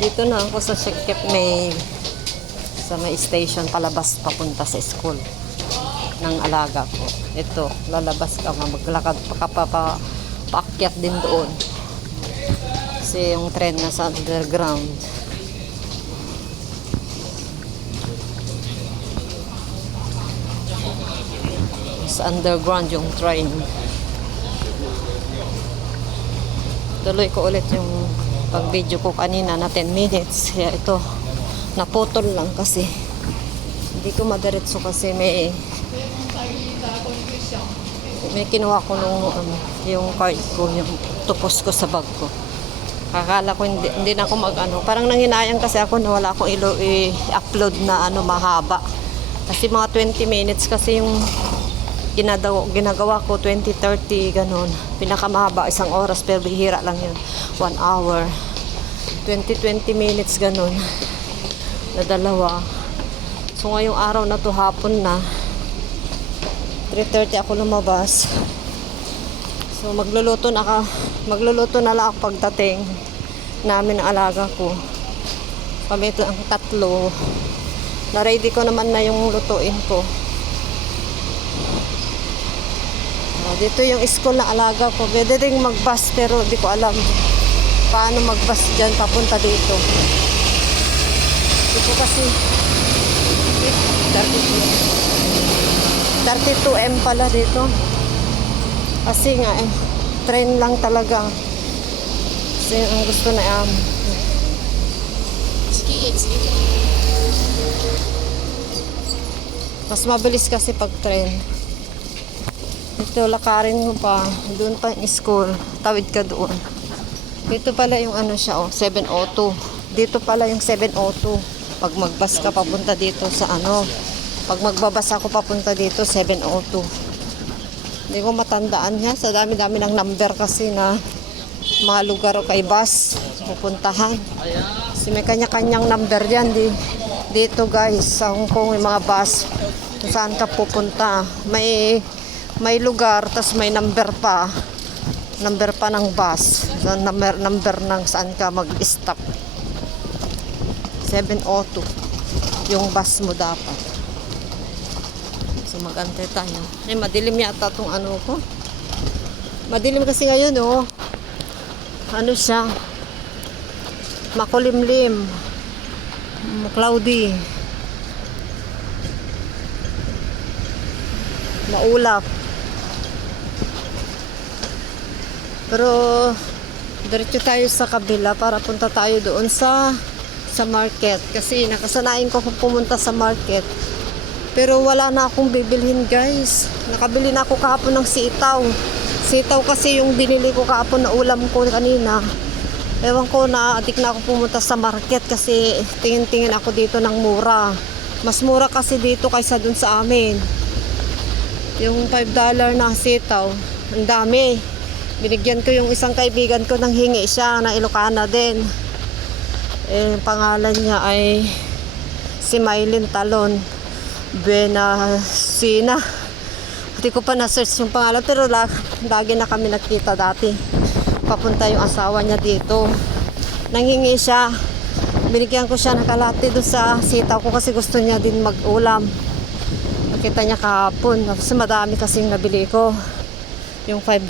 Dito na ako sa Shekep may station palabas papunta sa school ng alaga ko. Ito, lalabas ka maglakad paakyat din doon. Kasi yung tren na sa underground. Sa underground yung train. Tuloy ko ulit yung pag-video ko kanina na 10 minutes. Kaya ito, naputol lang kasi. Hindi ko madiretso kasi may kinuha ko nung yung card ko, yung tupos ko sa bag ko. Akala ko hindi na ako parang nanghinayang kasi ako na wala akong i-upload na mahaba. Kasi mga 20 minutes kasi yung ginagawa ko, 20-30 ganun. Pinakamahaba 1 oras pero bihira lang yun. 1 hour. 20 minutes ganun. Na dalawa. So ngayong araw na to hapon na. 3:30 ako lumabas. So magluluto na lang ako pagdating namin ng alaga ko. Kami ito ang 3. Na-ready ko naman na yung lutuin ko. Dito yung school na alaga ko. Pwede rin mag-bus pero di ko alam paano mag-bus dyan papunta dito. Dito kasi 32M pala dito. Kasi nga train lang talaga. Kasi ang gusto na mas mabilis kasi pag train. Ito, lakarin mo pa. Doon pa yung school. Tawid ka doon. Dito pala yung 702. Dito pala yung 702. Pag magbas ka papunta dito sa Pag magbabas ako papunta dito, 702. Hindi ko matandaan yan. Sa dami-dami ng number kasi na mga lugar o kay bus pupuntahan. Kasi may kanya-kanyang number yan. Dito guys, sa Hong Kong may mga bus. Kung saan ka pupunta. May lugar, tas may number pa ng bus, number ng saan ka mag-stop. 702 yung bus mo dapat. So mag-antay tayo. Madilim yata tong ko. Madilim kasi ngayon siya, makulimlim, cloudy, maulap. Pero diretso tayo sa kabila para punta tayo doon sa market. Kasi nakasanayin ko kung pumunta sa market. Pero wala na akong bibilhin guys. Nakabili na ako kahapon ng sitaw. Sitaw kasi yung binili ko kahapon na ulam ko kanina. Ewan ko na adik na ako pumunta sa market kasi tingin-tingin ako dito ng mura. Mas mura kasi dito kaysa dun sa amin. Yung $5 na sitaw, ang dami. Binigyan ko yung isang kaibigan ko ng hingi siya na Ilocana din. Pangalan niya ay si Mylene Talon Benasina. Hindi ko pa na-search yung pangalan pero lagi na kami nakita dati. Papunta yung asawa niya dito. Nanghingi siya. Binigyan ko siya ng kalahati doon sa sitaw ko kasi gusto niya din mag-ulam. Nakita niya kahapon. Kasi madami kasing nabili ko. Yung $5.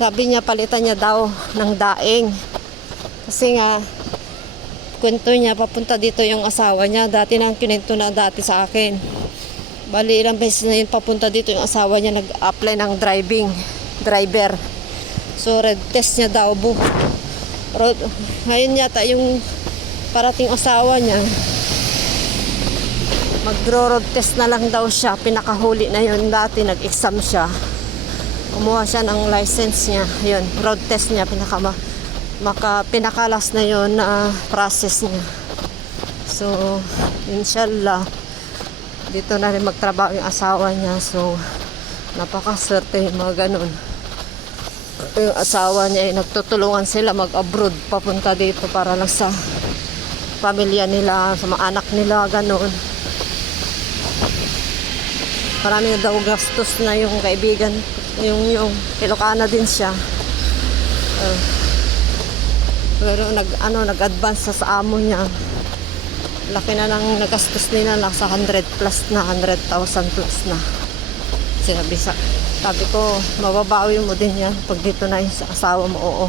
Sabi niya palitan niya daw ng daing. Kasi nga kwento niya papunta dito yung asawa niya. Dati nang kinento na dati sa akin. Bali ilang beses na yun papunta dito yung asawa niya nag-apply ng driver. So red test niya daw ngayon yata yung parating asawa niya mag-road test na lang daw siya. Pinakahuli na yun dati nag-exam siya. Kumuha siya ng license niya. Yun, road test niya. Pinakalas na yun na process niya. So, inshallah, dito na rin magtrabaho yung asawa niya. So, napakaswerte yung mga ganun. Yung asawa niya, nagtutulungan sila mag-abroad papunta dito para lang sa pamilya nila, sa mga anak nila, ganun. Marami na daw gastos na yung kaibigan, yung Ilocana din siya. Pero nag-advance sa amo niya. Laki na nang nagastos nila, nasa 100 plus na, 100,000 plus na. Sabi ko, mababawi mo din yan pag dito na yung asawa mo, oo.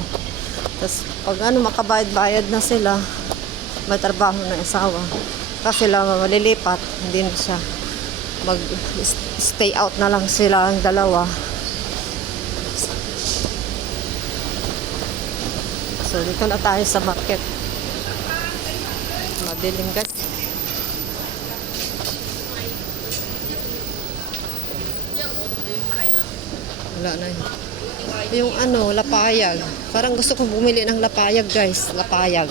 Tapos pag makabayad-bayad na sila, may trabaho na yung asawa. Kasi sila malilipat, hindi na siya mag-stay out na lang sila ang dalawa. So dito na tayo sa market. Madilim guys. Wala na yun. Yung lapayag. Parang gusto kong bumili ng lapayag guys. Lapayag.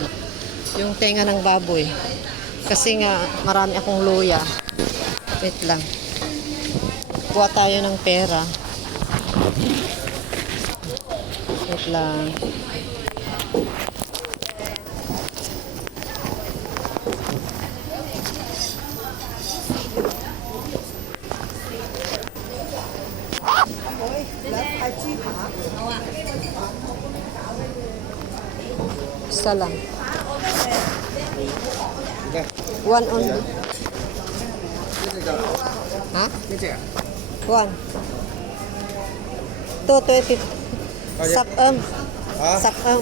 Yung tenga ng baboy. Kasi nga marami akong luya. Wait lang. Kuha tayo ng pera. Wait lang. Isa lang. One only. Ha? One. 220. Sap-em. Sap-em.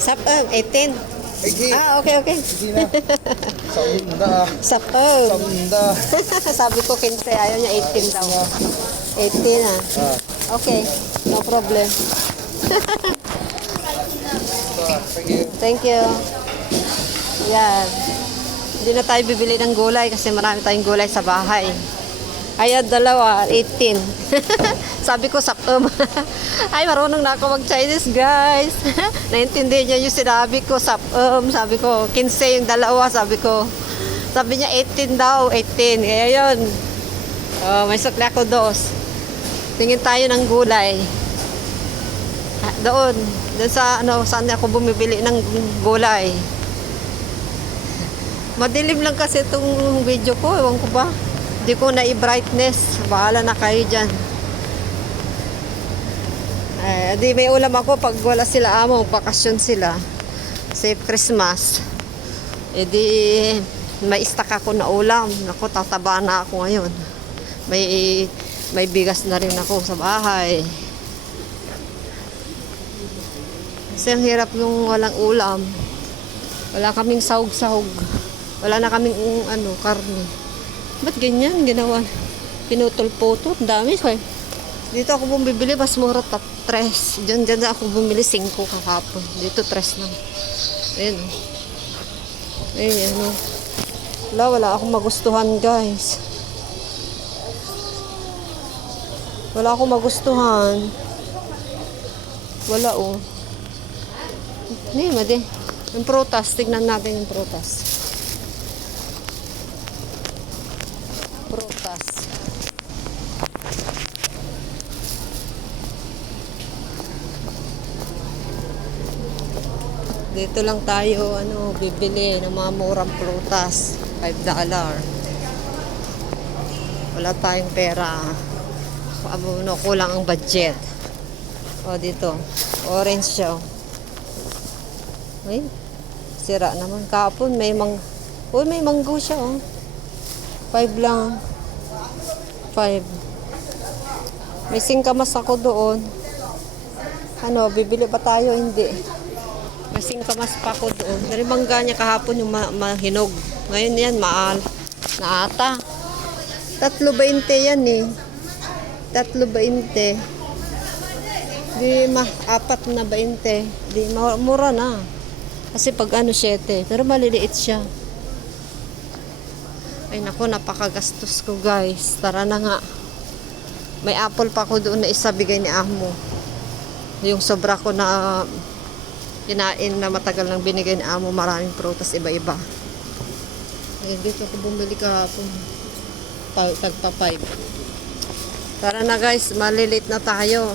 Sap-em. 18. Okay. Sap-em. Sabi ko 15. Ayaw niya 18 daw. 18 Okay. No problem. Thank you. Yan. Hindi na tayo bibili ng gulay kasi marami tayong gulay sa bahay. Ayan, dalawa, 18. Sabi ko, sapum. Ay, marunong na ako mag-Chinese, guys. Naintindihan niya yung sinabi ko, sapum. Sabi ko, 15 yung dalawa, sabi ko. Sabi niya, 18 daw, 18. Kaya yun. May sukli ako dos. Tingin tayo ng gulay. Doon sa saan ako bumibili ng gulay. Madilim lang kasi itong video ko, ewan ko ba. Hindi ko na i-brightness. Bahala na kayo dyan. Di may ulam ako pag wala sila amo, bakasyon sila. Safe Christmas. Di may stock ako na ulam. Naku, tataba na ako ngayon. May bigas na rin ako sa bahay. Kasi ang hirap yung walang ulam. Wala kaming sahog-sahog. Wala na kaming karne. Ba't ganyan ginawa? Pinutol-putol. Ang dami. Dito ako bumibili. Mas mura 3. Diyan ako bumili 5 kahapon. Dito 3 lang. Ayan o. Ayan o. Wala akong magustuhan guys. Wala akong magustuhan. Wala o. Hindi, madi. Yung prutas. Tignan natin yung prutas. Prutas. Dito lang tayo, bibili ng mga murang prutas. $5. Wala tayong pera. Kulang ang budget. O, dito. Orange siya. Ay, sira naman. Kahapon may may manggo siya, oh. 5 lang. 5. May singkamas ako doon. Bibili ba tayo? Hindi. May singkamas pa ako doon. Pero mangga niya kahapon yung mahinog. Ngayon yan, maal. Na ata. 3.20 yan eh. 3.20. Di 4 na 20. Di mura na. Kasi pag 7. Pero maliliit siya. Ay naku, napakagastos ko guys. Tara na nga. May apple pa ako doon na isa bigay ni Amo. Yung sobra ko na kinain na matagal nang binigay ni Amo. Maraming prutas iba-iba. Ay, dito ako bumili kahapon. Tagpa 5. Tara na guys, malilate na tayo.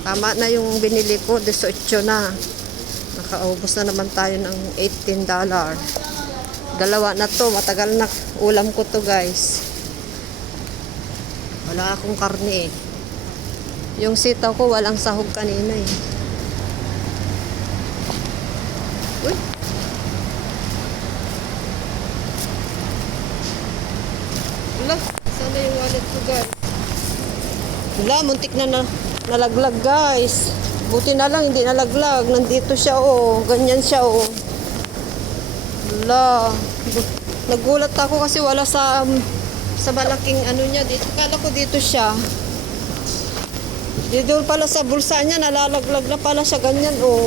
Tama na yung binili ko, 18 na. Nakaubos na naman tayo ng $18. Dalawa na to, matagal na ulam ko to guys. Wala akong karne eh. Yung sitaw ko walang sahog kanina eh. Wala, muntik na nalaglag guys. Buti na lang hindi nalaglag. Nandito siya oh. Ganyan siya oh. Wala. Nagulat ako kasi wala sa malaking ano niya dito. Kala ko dito siya. Dito pala sa bulsa niya nalalaglag na pala siya ganyan oh.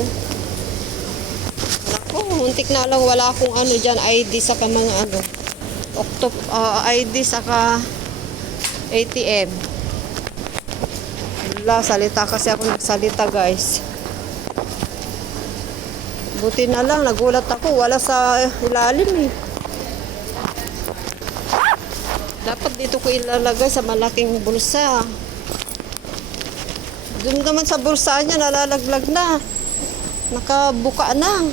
Ako, muntik na lang wala akong ano diyan ID saka mga ano. ID saka ATM. Wala, salita kasi ako nagsalita guys. Buti na lang, nagulat ako. Wala sa ilalim eh. Dapat dito ko ilalagay sa malaking bulsa. Doon naman sa bulsa niya, nalalaglag na. Nakabuka na.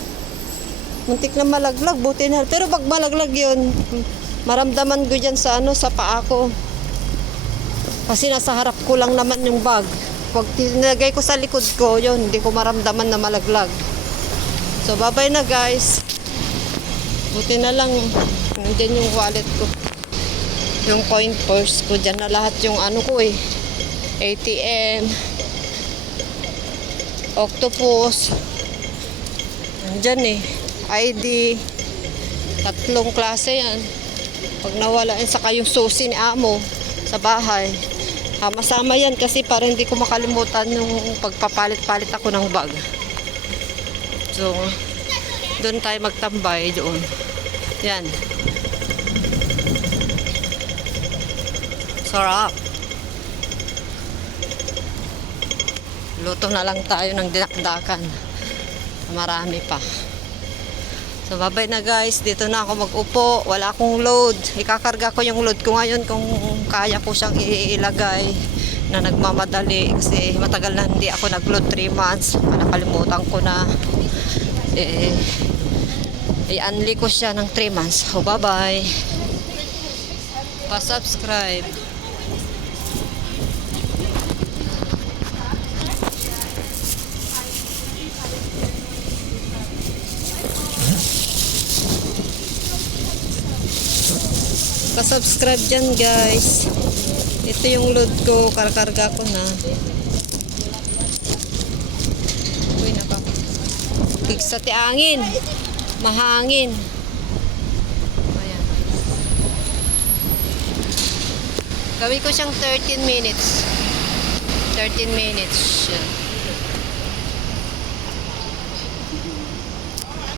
Muntik na malaglag, buti na. Pero pag malaglag yun, maramdaman ko dyan sa ano, sa paa ko. Kasi nasa harap ko lang naman yung bag. Pag tinagay ko sa likod ko, yun, hindi ko maramdaman na malaglag. So, bye-bye na guys. Buti na lang, dyan yung wallet ko. Yung coin purse ko, dyan na lahat yung ano ko eh. ATM. Octopus. Dyan eh. ID. 3 klase yan. Pag nawala yan, saka yung susi ni amo sa bahay. Masama yan kasi para hindi ko makalimutan yung pagpapalit-palit ako ng bag. So, doon tayo magtambay doon. Yan. Sarap. Luto na lang tayo ng dinakdakan. Marami pa. So, bye-bye na guys. Dito na ako mag-upo. Wala akong load. Ikakarga ko yung load ko ngayon kung kaya ko siyang ilagay na nagmamadali. Kasi matagal na hindi ako nag-load 3 months. Nakalimutan ko na. I-unli ko siya ng 3 months. So, bye-bye. Pa-subscribe. Pa-subscribe dyan guys. Ito yung load ko. Karkarga ko na. Uy, sa tiangin. Mahangin. Ayan. Gawin ko siyang 13 minutes. 13 minutes siya.